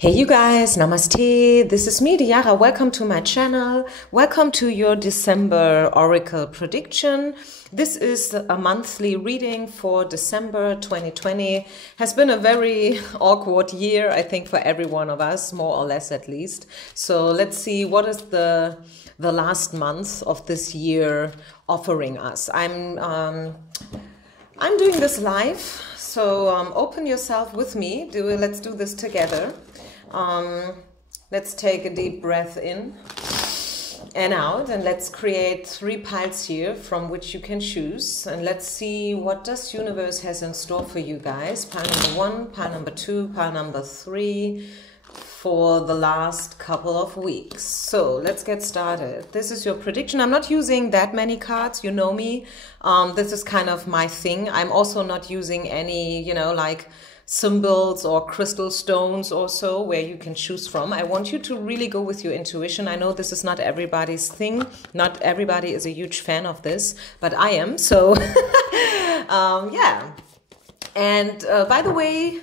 Hey you guys, namaste. This is me, Diara. Welcome to my channel. Welcome to your December Oracle prediction. This is a monthly reading for December 2020. Has been a very awkward year, I think, for every one of us, more or less at least. So let's see what is the last month of this year offering us. I'm doing this live, so open yourself with me. Let's do this together. Let's take a deep breath in and out, and let's create 3 piles here from which you can choose, and let's see what does universe has in store for you guys. Pile number 1, pile number 2, pile number 3 for the last couple of weeks. So let's get started. This is your prediction. I'm not using that many cards, you know me. This is kind of my thing. I'm also not using any, like symbols or crystal stones or so where you can choose from. I want you to really go with your intuition. I know this is not everybody's thing. Not everybody is a huge fan of this, but I am. So yeah. And by the way,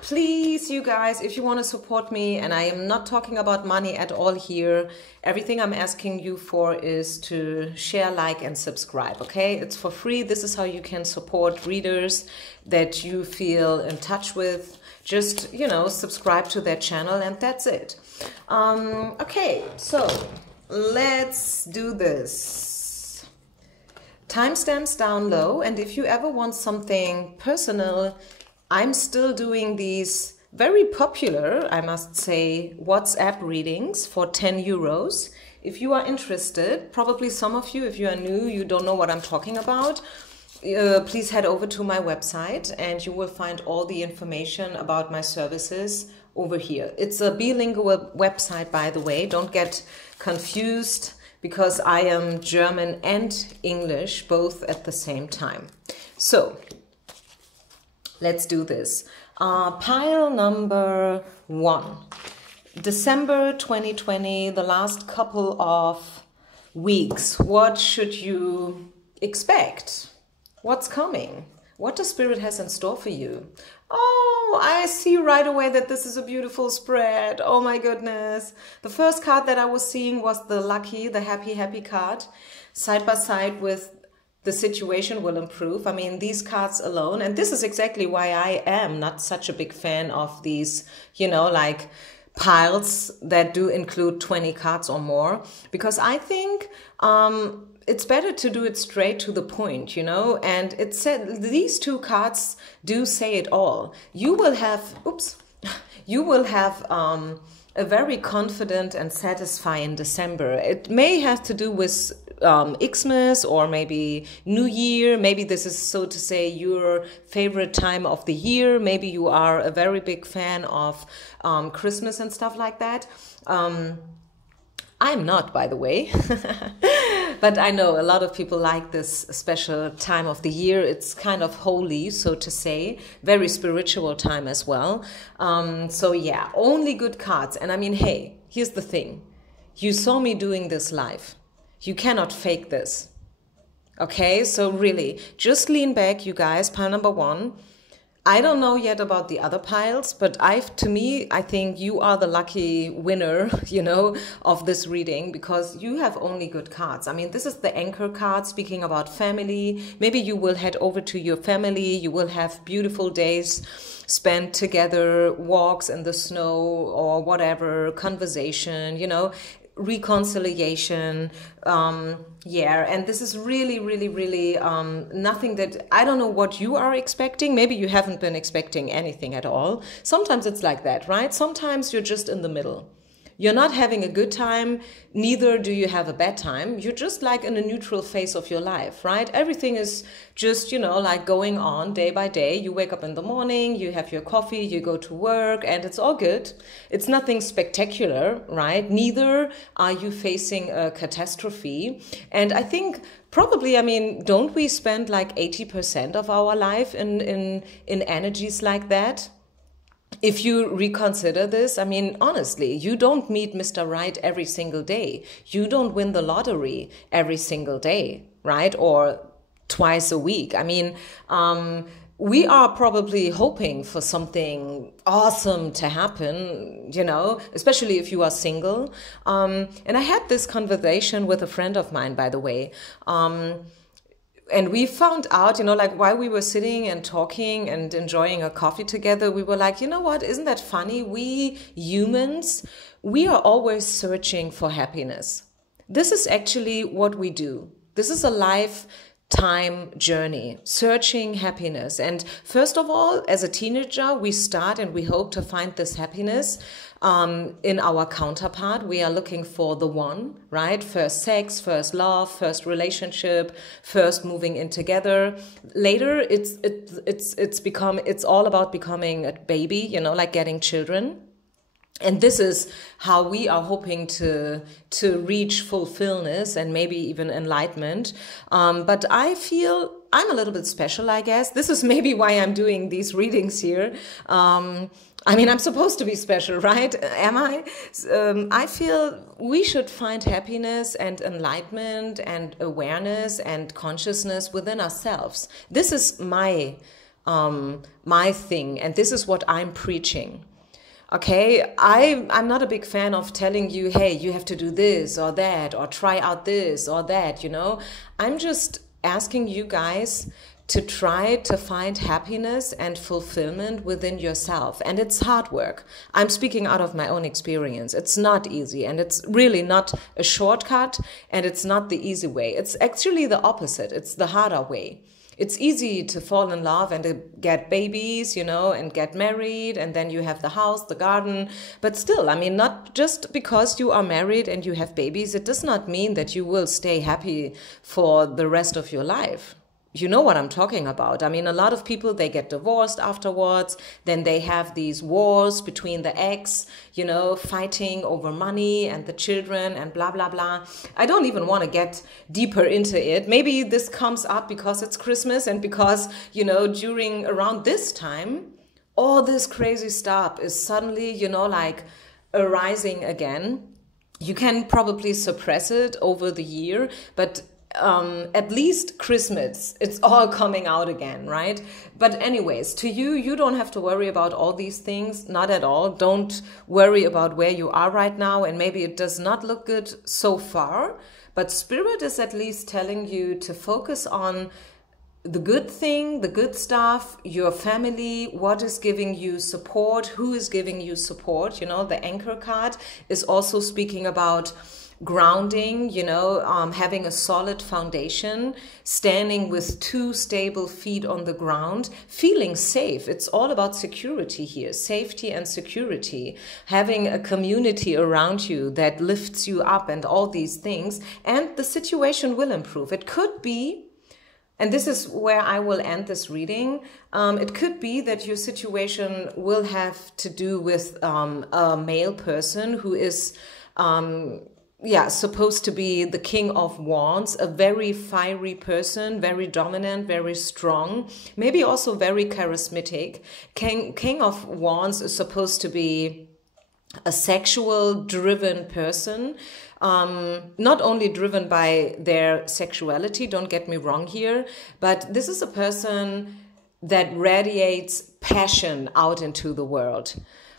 please, you guys, if you want to support me, and I am not talking about money at all here, everything I'm asking you for is to share, like, and subscribe, okay? It's for free. This is how you can support readers that you feel in touch with. Just, subscribe to their channel, and that's it. Okay, so let's do this. Timestamps down low, and if you ever want something personal, I'm still doing these very popular, I must say, WhatsApp readings for 10 euros. If you are interested, probably some of you, if you are new, you don't know what I'm talking about, please head over to my website and you will find all the information about my services over here. It's a bilingual website, by the way. Don't get confused, because I am German and English both at the same time. So let's do this. Pile number 1. December 2020, the last couple of weeks. What should you expect? What's coming? What the Spirit has in store for you? Oh, I see right away that this is a beautiful spread. Oh my goodness. The first card that I was seeing was the lucky, the happy card, side by side with the situation will improve. I mean, these cards alone, and this is exactly why I am not such a big fan of these, like piles that do include 20 cards or more, because I think it's better to do it straight to the point, and it said these 2 cards do say it all. You will have, a very confident and satisfying December. It may have to do with Xmas or maybe New Year. Maybe this is, so to say, your favorite time of the year. Maybe you are a very big fan of Christmas and stuff like that. I'm not, by the way, but I know a lot of people like this special time of the year. It's kind of holy, so to say, very spiritual time as well. So yeah, only good cards. And I mean, hey, here's the thing. You saw me doing this live. You cannot fake this. Okay, so really, just lean back, you guys. Pile number 1. I don't know yet about the other piles, but I think you are the lucky winner, of this reading, because you have only good cards. I mean, this is the anchor card speaking about family. Maybe you will head over to your family. You will have beautiful days spent together, walks in the snow or whatever, conversation, reconciliation. Yeah, and this is really nothing that, I don't know what you are expecting. Maybe you haven't been expecting anything at all. Sometimes it's like that, right? Sometimes you're just in the middle. You're not having a good time, neither do you have a bad time. You're just like in a neutral phase of your life, right? Everything is just, like going on day by day. You wake up in the morning, you have your coffee, you go to work, and it's all good. It's nothing spectacular, right? Neither are you facing a catastrophe. And I think probably, I mean, don't we spend like 80% of our life in energies like that? If you reconsider this, I mean, honestly, you don't meet Mr. Right every single day. You don't win the lottery every single day, right? Or twice a week. I mean, we are probably hoping for something awesome to happen, you know, especially if you are single. And I had this conversation with a friend of mine, by the way. And we found out, you know, like while we were sitting and talking and enjoying a coffee together, we were like, you know what, isn't that funny? We humans, we are always searching for happiness. This is actually what we do. This is a lifetime journey, searching happiness. And first of all, as a teenager, we start and we hope to find this happiness in our counterpart. We are looking for the one, right? First sex, first love, first relationship, first moving in together. Later, it's all about becoming a baby, you know, like getting children. And this is how we are hoping to reach fulfillment and maybe even enlightenment. But I feel I'm a little bit special, I guess. This is maybe why I'm doing these readings here. I mean, I'm supposed to be special, right? Am I? I feel we should find happiness and enlightenment and awareness and consciousness within ourselves. This is my thing, and this is what I'm preaching. Okay, I'm not a big fan of telling you, hey, you have to do this or that, or try out this or that, you know. I'm just asking you guys to try to find happiness and fulfillment within yourself. And it's hard work. I'm speaking out of my own experience. It's not easy, and it's really not a shortcut, and it's not the easy way. It's actually the opposite. It's the harder way. It's easy to fall in love and to get babies, you know, and get married, and then you have the house, the garden. But still, I mean, not just because you are married and you have babies, it does not mean that you will stay happy for the rest of your life. You know what I'm talking about. I mean, a lot of people, they get divorced afterwards. Then they have these wars between the ex, you know, fighting over money and the children and blah, blah, blah. I don't even want to get deeper into it. Maybe this comes up because it's Christmas and because, you know, around this time, all this crazy stuff is suddenly, you know, like arising again. You can probably suppress it over the year, but at least Christmas, it's all coming out again, right? But anyways, to you, you don't have to worry about all these things, not at all. Don't worry about where you are right now, and maybe it does not look good so far, but Spirit is at least telling you to focus on the good thing, the good stuff, your family, what is giving you support, who is giving you support. You know, the anchor card is also speaking about grounding, you know, having a solid foundation, standing with 2 stable feet on the ground, feeling safe. It's all about security here, safety and security, having a community around you that lifts you up and all these things, and the situation will improve. It could be, and this is where I will end this reading, it could be that your situation will have to do with a male person who is supposed to be the King of Wands, a very fiery person, very dominant, very strong, maybe also very charismatic. King of Wands is supposed to be a sexual driven person, not only driven by their sexuality, don't get me wrong here, but this is a person that radiates passion out into the world.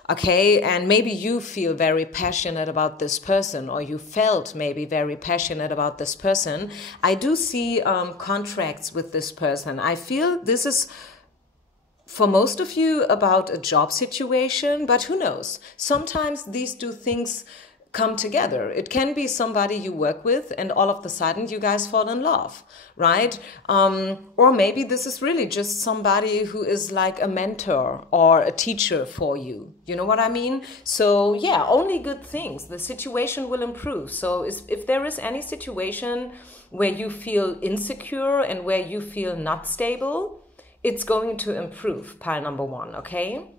Okay, and maybe you feel very passionate about this person, or you felt maybe very passionate about this person. I do see contracts with this person. I feel this is, for most of you, about a job situation, but who knows? Sometimes these 2 things come together. It can be somebody you work with and all of a sudden you guys fall in love, right? Or maybe this is really just somebody who is like a mentor or a teacher for you. You know what I mean? So yeah, only good things. The situation will improve. So if there is any situation where you feel insecure and where you feel not stable, it's going to improve, pile number 1, okay?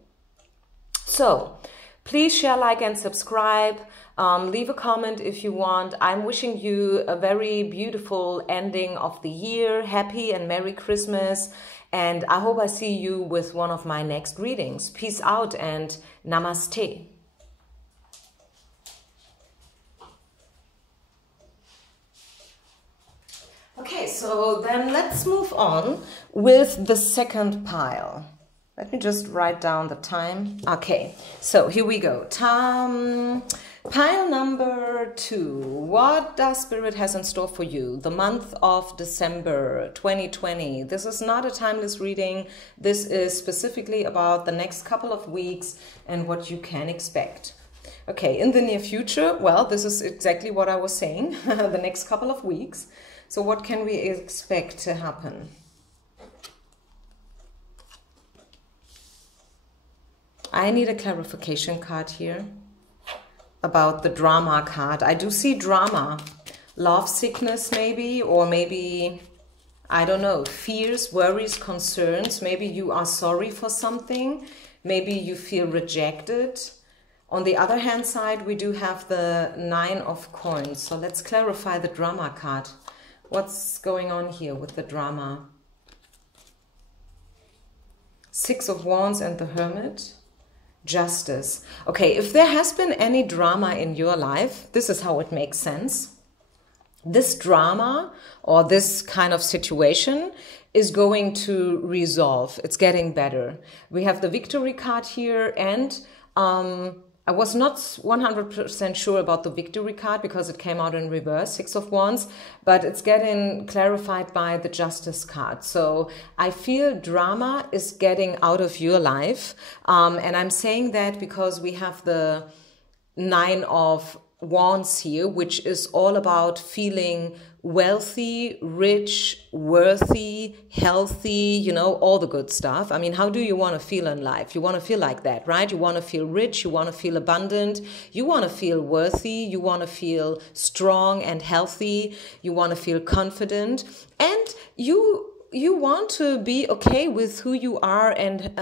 So please share, like, and subscribe. Leave a comment if you want. I'm wishing you a very beautiful ending of the year. Happy and Merry Christmas. And I hope I see you with one of my next readings. Peace out and namaste. Okay, so then let's move on with the second pile. Let me just write down the time. Okay, so here we go. Pile number 2. What does Spirit has in store for you? The month of December 2020. This is not a timeless reading. This is specifically about the next couple of weeks and what you can expect. Okay, in the near future, well, this is exactly what I was saying. The next couple of weeks. So what can we expect to happen? I need a clarification card here about the drama card. I do see drama, love sickness maybe, or maybe, I don't know, fears, worries, concerns. Maybe you are sorry for something. Maybe you feel rejected. On the other hand side, we do have the 9 of coins. So let's clarify the drama card. What's going on here with the drama? 6 of Wands and the Hermit. Justice. Okay, if there has been any drama in your life, this is how it makes sense. This drama or this kind of situation is going to resolve. It's getting better. We have the Victory card here, and I was not 100% sure about the Victory card because it came out in reverse, 6 of Wands, but it's getting clarified by the Justice card. So I feel drama is getting out of your life. And I'm saying that because we have the 9 of Wands here, which is all about feeling wealthy, rich, worthy, healthy, you know, all the good stuff. I mean, how do you want to feel in life? You want to feel like that, right? You want to feel rich, you want to feel abundant, you want to feel worthy, you want to feel strong and healthy, you want to feel confident, and you want to be okay with who you are and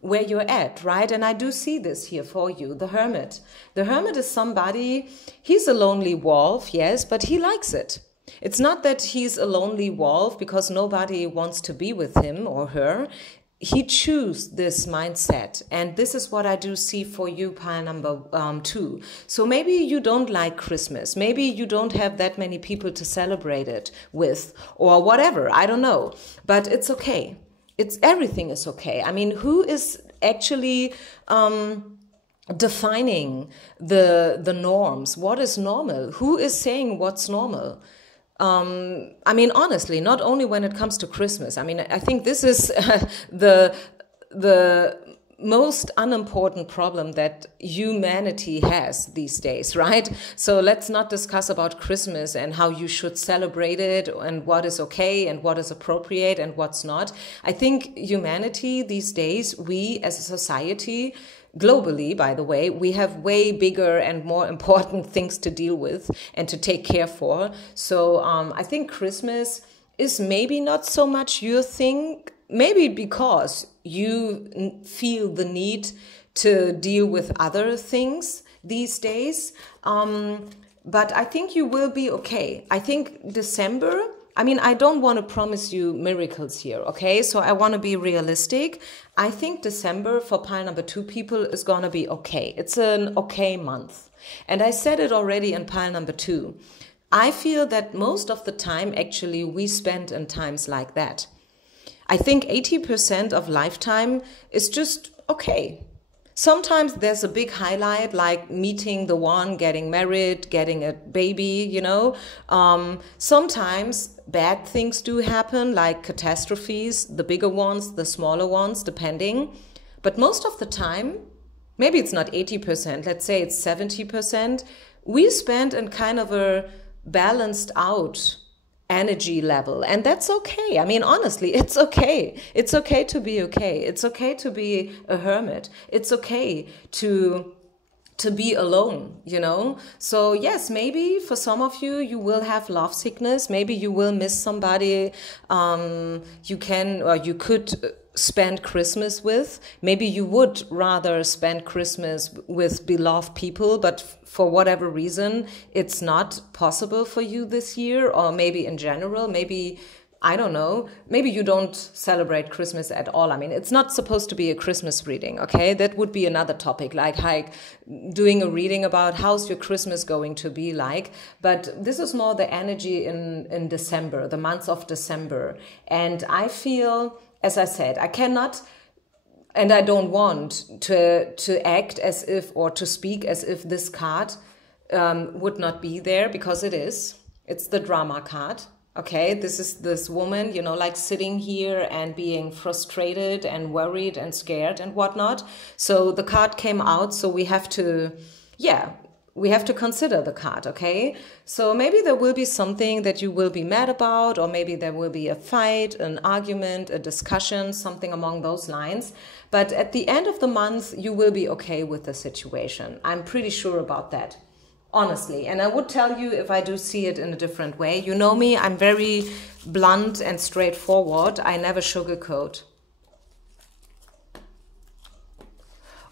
where you're at, right? And I do see this here for you, the Hermit. The Hermit is somebody, he's a lonely wolf, yes, but he likes it. It's not that he's a lonely wolf because nobody wants to be with him or her. He chooses this mindset. And this is what I do see for you, pile number 2. So maybe you don't like Christmas. Maybe you don't have that many people to celebrate it with or whatever. I don't know. But it's okay. Everything is okay. I mean, who is actually defining the norms? What is normal? Who is saying what's normal? I mean, honestly, not only when it comes to Christmas. I mean, I think this is the most unimportant problem that humanity has these days, right? So let's not discuss about Christmas and how you should celebrate it and what is okay and what is appropriate and what's not. I think humanity these days, we as a society, globally, by the way, we have way bigger and more important things to deal with and to take care for. So I think Christmas is maybe not so much your thing, maybe because you feel the need to deal with other things these days. But I think you will be okay. I think December, I mean, I don't want to promise you miracles here, okay? So I want to be realistic. I think December for pile number 2 people is going to be okay. It's an okay month. And I said it already in pile number 2. I feel that most of the time, actually, we spend in times like that. I think 80% of lifetime is just okay. Sometimes there's a big highlight like meeting the one, getting married, getting a baby, you know. Sometimes bad things do happen like catastrophes, the bigger ones, the smaller ones, depending. But most of the time, maybe it's not 80%, let's say it's 70%, we spend in kind of a balanced out energy level, and that's okay. I mean, honestly, it's okay. It's okay to be okay. It's okay to be a hermit. It's okay to be alone, you know? So yes, maybe for some of you, you will have love sickness. Maybe you will miss somebody you can or you could spend Christmas with. Maybe you would rather spend Christmas with beloved people, but for whatever reason, it's not possible for you this year, or maybe in general, maybe I don't know, maybe you don't celebrate Christmas at all. I mean, it's not supposed to be a Christmas reading, okay? That would be another topic, like doing a reading about how's your Christmas going to be like. But this is more the energy in December, the month of December. And I feel, as I said, I cannot... And I don't want to act as if, or to speak as if this card would not be there, because it is. It's the drama card. Okay, this is this woman, you know, like sitting here and being frustrated and worried and scared and whatnot. So the card came out, so we have to, we have to consider the card, okay? So maybe there will be something that you will be mad about, or maybe there will be a fight, an argument, a discussion, something along those lines. But at the end of the month, you will be okay with the situation. I'm pretty sure about that, honestly. And I would tell you if I do see it in a different way. You know me, I'm very blunt and straightforward. I never sugarcoat.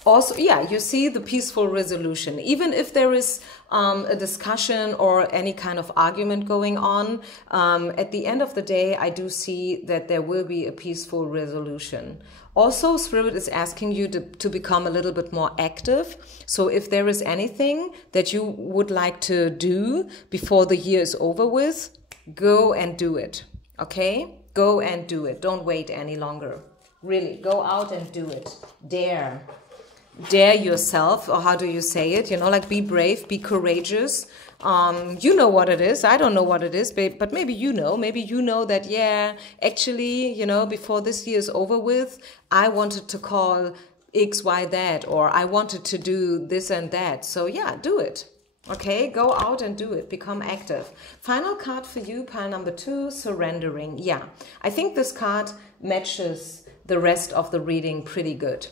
Also, you see the peaceful resolution. Even if there is a discussion or any kind of argument going on, at the end of the day, I do see that there will be a peaceful resolution. Also, Spirit is asking you to become a little bit more active. So if there is anything that you would like to do before the year is over with, go and do it. Okay? Go and do it. Don't wait any longer. Really, go out and do it. Dare yourself, or how do you say it? You know, like be brave, be courageous. You know what it is. I don't know what it is, but maybe you know. Maybe you know that, actually, you know, before this year is over with, I wanted to call X, Y, that, or I wanted to do this and that. So do it. Okay, go out and do it. Become active. Final card for you, pile number 2, surrendering. I think this card matches the rest of the reading pretty good.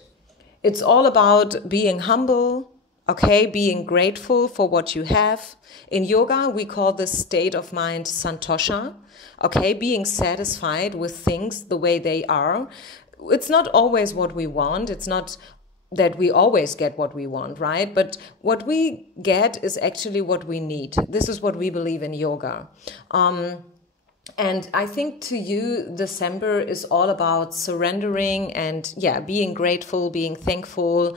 It's all about being humble, okay, being grateful for what you have. In yoga, we call this state of mind santosha, okay, being satisfied with things the way they are. It's not always what we want. It's not that we always get what we want, right? But what we get is actually what we need. This is what we believe in yoga. And I think to you, December is all about surrendering and, being grateful, being thankful,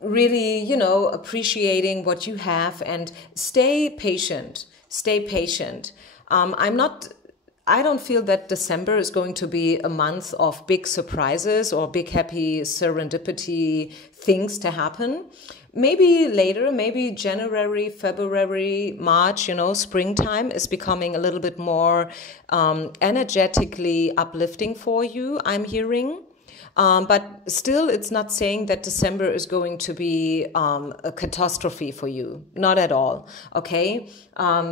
really, you know, appreciating what you have, and stay patient. Stay patient. I don't feel that December is going to be a month of big surprises or big happy serendipity things to happen. Maybe later, maybe January, February, March, you know, springtime is becoming a little bit more energetically uplifting for you, I'm hearing. But still, it's not saying that December is going to be a catastrophe for you. Not at all, okay?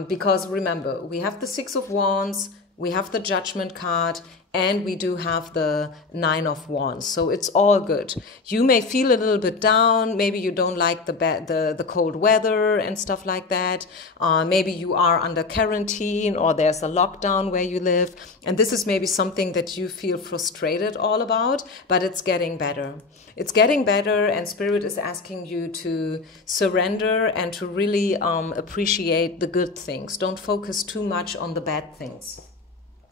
Because remember, we have the 6 of Wands, we have the Judgment card, and we do have the 9 of Wands. So it's all good. You may feel a little bit down. Maybe you don't like the cold weather and stuff like that. Maybe you are under quarantine, or there's a lockdown where you live. And this is maybe something that you feel frustrated all about, but it's getting better. It's getting better, and Spirit is asking you to surrender and to really appreciate the good things. Don't focus too much on the bad things.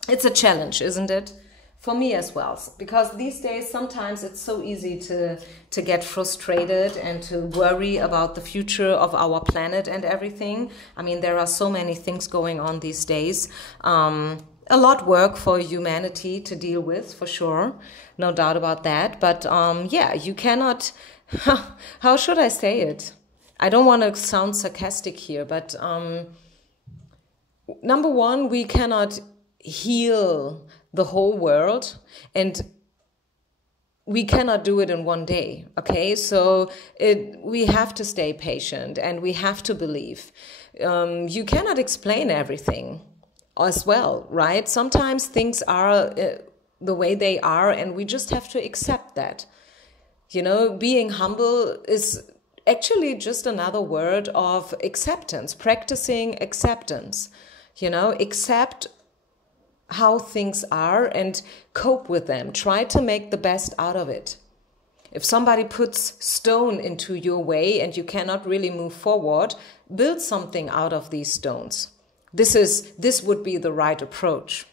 It's a challenge, isn't it? For me as well, because these days sometimes it's so easy to get frustrated and to worry about the future of our planet and everything. I mean, there are so many things going on these days. A lot work for humanity to deal with, for sure. No doubt about that. But you cannot, how should I say it? I don't want to sound sarcastic here, but number one, we cannot heal the whole world, and we cannot do it in one day, okay? So we have to stay patient, and we have to believe. You cannot explain everything as well, right? Sometimes things are the way they are, and we just have to accept that. You know, being humble is actually just another word of acceptance, practicing acceptance. You know, accept how things are and cope with them. Try to make the best out of it. If somebody puts stone into your way and you cannot really move forward, build something out of these stones. This would be the right approach.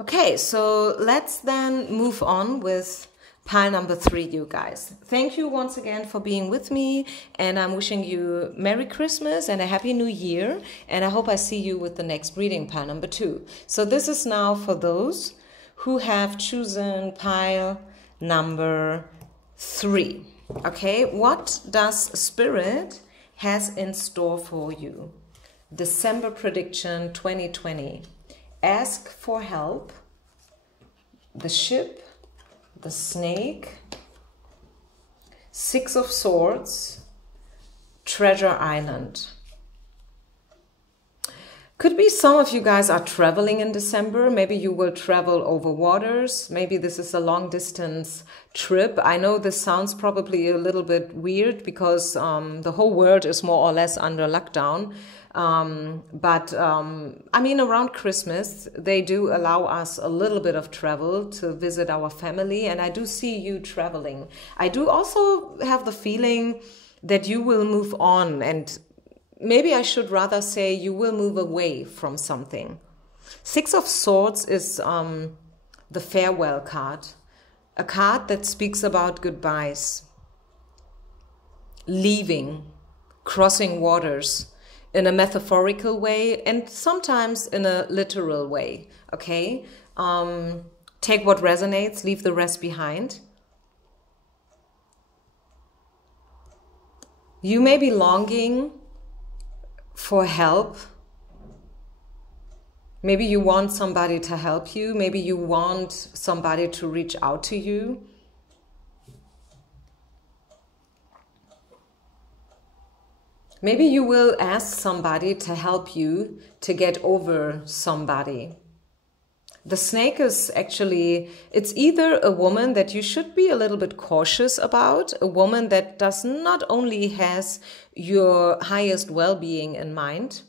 Okay, so let's then move on with pile number 3, you guys. Thank you once again for being with me, and I'm wishing you Merry Christmas and a Happy New Year, and I hope I see you with the next reading, pile number 2. So this is now for those who have chosen pile number 3. Okay, what does Spirit has in store for you? December prediction 2020. Ask for help. The ship, the snake, 6 of Swords, Treasure Island. Could be some of you guys are traveling in December. Maybe you will travel over waters. Maybe this is a long distance trip. I know this sounds probably a little bit weird because the whole world is more or less under lockdown. I mean, around Christmas, they do allow us a little bit of travel to visit our family. And I do see you traveling. I do also have the feeling that you will move on, and maybe I should rather say you will move away from something. 6 of Swords is the farewell card. A card that speaks about goodbyes, leaving, crossing waters in a metaphorical way and sometimes in a literal way, okay? Take what resonates, leave the rest behind. You may be longing for help. Maybe you want somebody to help you. Maybe you want somebody to reach out to you. Maybe you will ask somebody to help you to get over somebody. The snake is actually, it's either a woman that you should be a little bit cautious about, a woman that does not only has your highest well-being in mind,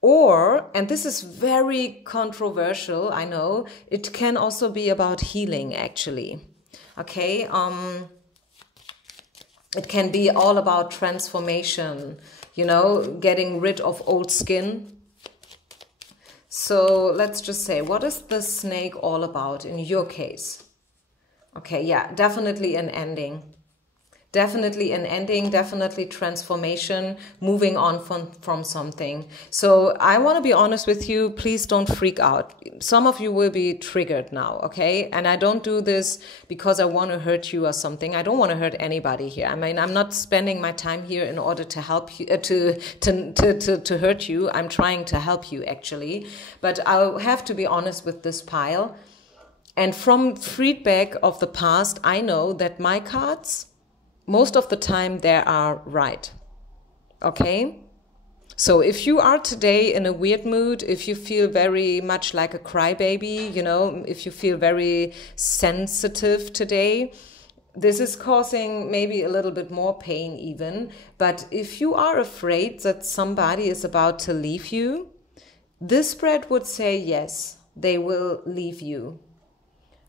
or, and this is very controversial, I know, it can also be about healing actually. Okay, it can be all about transformation, you know, getting rid of old skin. So let's just say, what is the snake all about in your case? Okay, yeah, definitely an ending. Definitely an ending, definitely transformation, moving on from something. So I want to be honest with you, please don't freak out. Some of you will be triggered now, okay? And I don't do this because I want to hurt you or something. I don't want to hurt anybody here. I mean, I'm not spending my time here in order to help you, to hurt you. I'm trying to help you actually. But I have to be honest with this pile. And from feedback of the past, I know that my cards, most of the time they are right, okay? So if you are today in a weird mood, if you feel very much like a crybaby, you know, if you feel very sensitive today, this is causing maybe a little bit more pain even. But if you are afraid that somebody is about to leave you, this spread would say yes, they will leave you.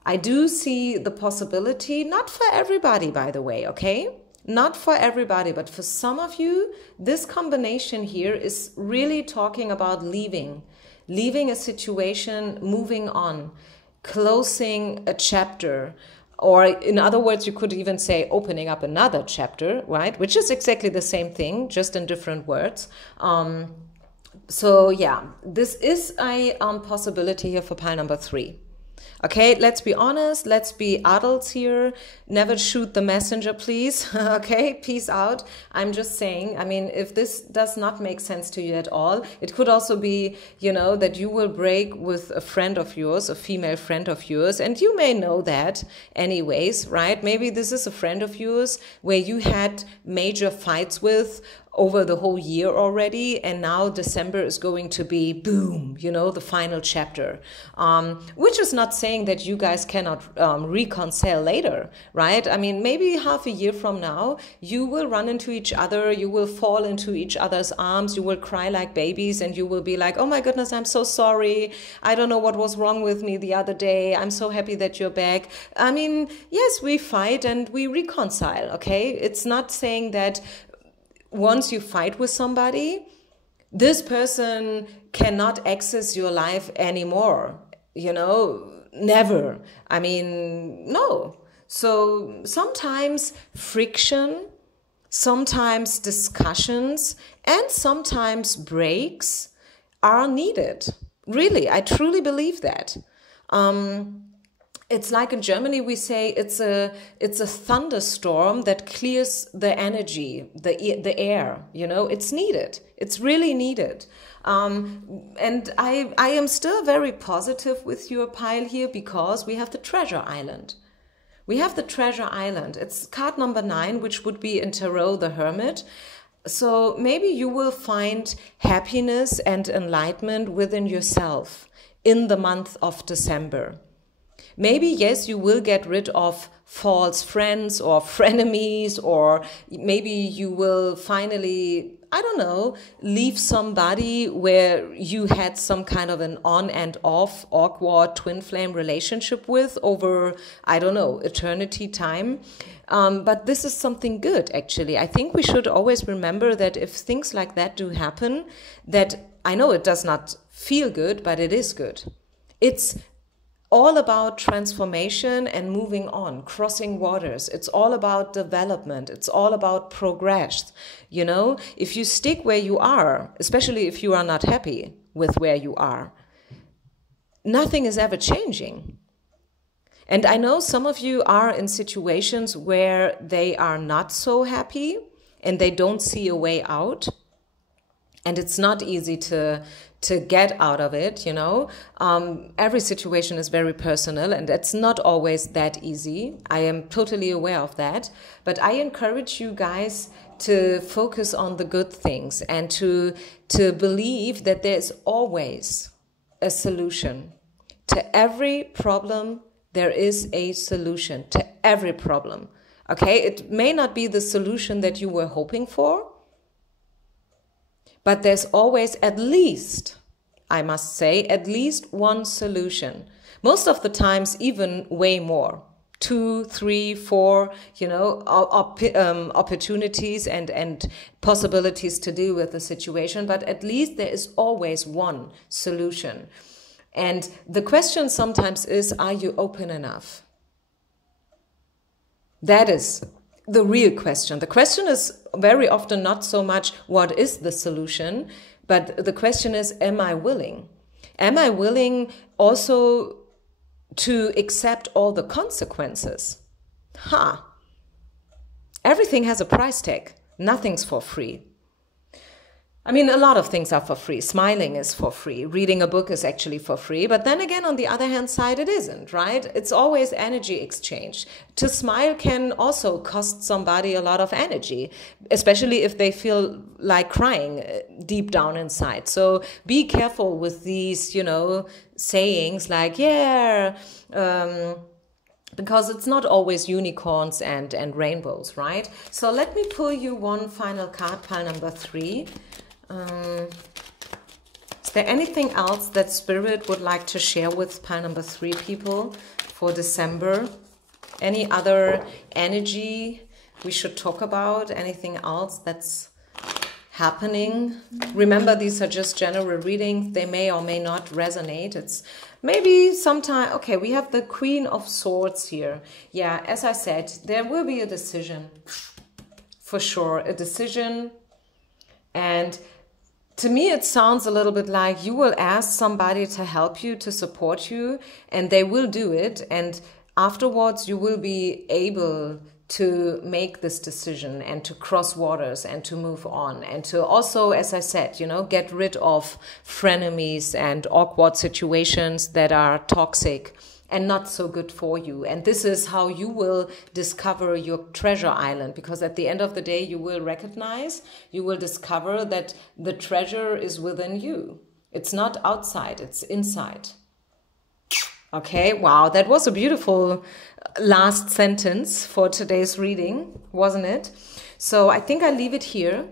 I do see the possibility, not for everybody, by the way, okay? Not for everybody, but for some of you, this combination here is really talking about leaving a situation, moving on, closing a chapter, or in other words, you could even say opening up another chapter, right? Which is exactly the same thing, just in different words. So yeah, this is a possibility here for pile number 3. Okay, let's be honest, let's be adults here. Never shoot the messenger, please. Okay, peace out. I'm just saying, I mean, if this does not make sense to you at all, it could also be, you know, that you will break with a friend of yours, a female friend of yours, and you may know that anyways, right? Maybe this is a friend of yours where you had major fights with over the whole year already, and now December is going to be boom, you know, the final chapter, which is not saying that you guys cannot reconcile later, right? I mean, maybe half a year from now, you will run into each other, you will fall into each other's arms, you will cry like babies, and you will be like, oh my goodness, I'm so sorry, I don't know what was wrong with me the other day, I'm so happy that you're back. I mean, yes, we fight and we reconcile, okay? It's not saying that once you fight with somebody, this person cannot access your life anymore, you know, never. I mean, no. So sometimes friction, sometimes discussions, and sometimes breaks are needed. Really, I truly believe that. It's like in Germany we say it's a thunderstorm that clears the energy, the air. You know, it's needed. It's really needed. And I am still very positive with your pile here because we have the treasure island. We have the treasure island. It's card number 9, which would be in Tarot, the Hermit. So maybe you will find happiness and enlightenment within yourself in the month of December. Maybe, yes, you will get rid of false friends or frenemies, or maybe you will finally, I don't know, leave somebody where you had some kind of an on and off awkward twin flame relationship with over, I don't know, eternity time. But this is something good, actually. I think we should always remember that if things like that do happen, that I know it does not feel good, but it is good. It's all about transformation and moving on, crossing waters. It's all about development. It's all about progress. You know, if you stick where you are, especially if you are not happy with where you are, nothing is ever changing. And I know some of you are in situations where they are not so happy and they don't see a way out. And it's not easy to get out of it, you know. Every situation is very personal and it's not always that easy. I am totally aware of that. But I encourage you guys to focus on the good things and to believe that there's always a solution. To every problem, there is a solution. To every problem. Okay, it may not be the solution that you were hoping for, but there's always at least, I must say, at least one solution. Most of the times, even way more. 2, 3, 4, you know, opportunities and possibilities to deal with the situation. But at least there is always one solution. And the question sometimes is, are you open enough? That is the real question. The question is very often not so much what is the solution, but the question is, am I willing? Am I willing also to accept all the consequences? Everything has a price tag. Nothing's for free. I mean, a lot of things are for free. Smiling is for free. Reading a book is actually for free. But then again, on the other hand side, it isn't, right? It's always energy exchange. To smile can also cost somebody a lot of energy, especially if they feel like crying deep down inside. So be careful with these, you know, sayings like, yeah, because it's not always unicorns and rainbows, right? So let me pull you one final card, pile number 3. Is there anything else that Spirit would like to share with pile number 3 people for December? Any other energy we should talk about? Anything else that's happening? Remember, these are just general readings. They may or may not resonate. It's maybe sometime. Okay, we have the Queen of Swords here. Yeah, as I said, there will be a decision. For sure, a decision. And to me, it sounds a little bit like you will ask somebody to help you, to support you, and they will do it. And afterwards, you will be able to make this decision and to cross waters and to move on. And to also, as I said, you know, get rid of frenemies and awkward situations that are toxic and not so good for you. And this is how you will discover your treasure island, because at the end of the day, you will recognize, you will discover that the treasure is within you. It's not outside, it's inside. Okay, wow, that was a beautiful last sentence for today's reading, wasn't it? So I think I'll leave it here.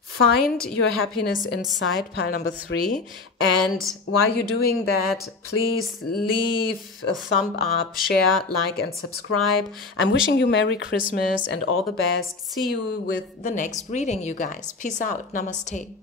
Find your happiness inside, pile number 3. And while you're doing that, please leave a thumb up, share, like, and subscribe. I'm wishing you Merry Christmas and all the best. See you with the next reading, you guys. Peace out. Namaste.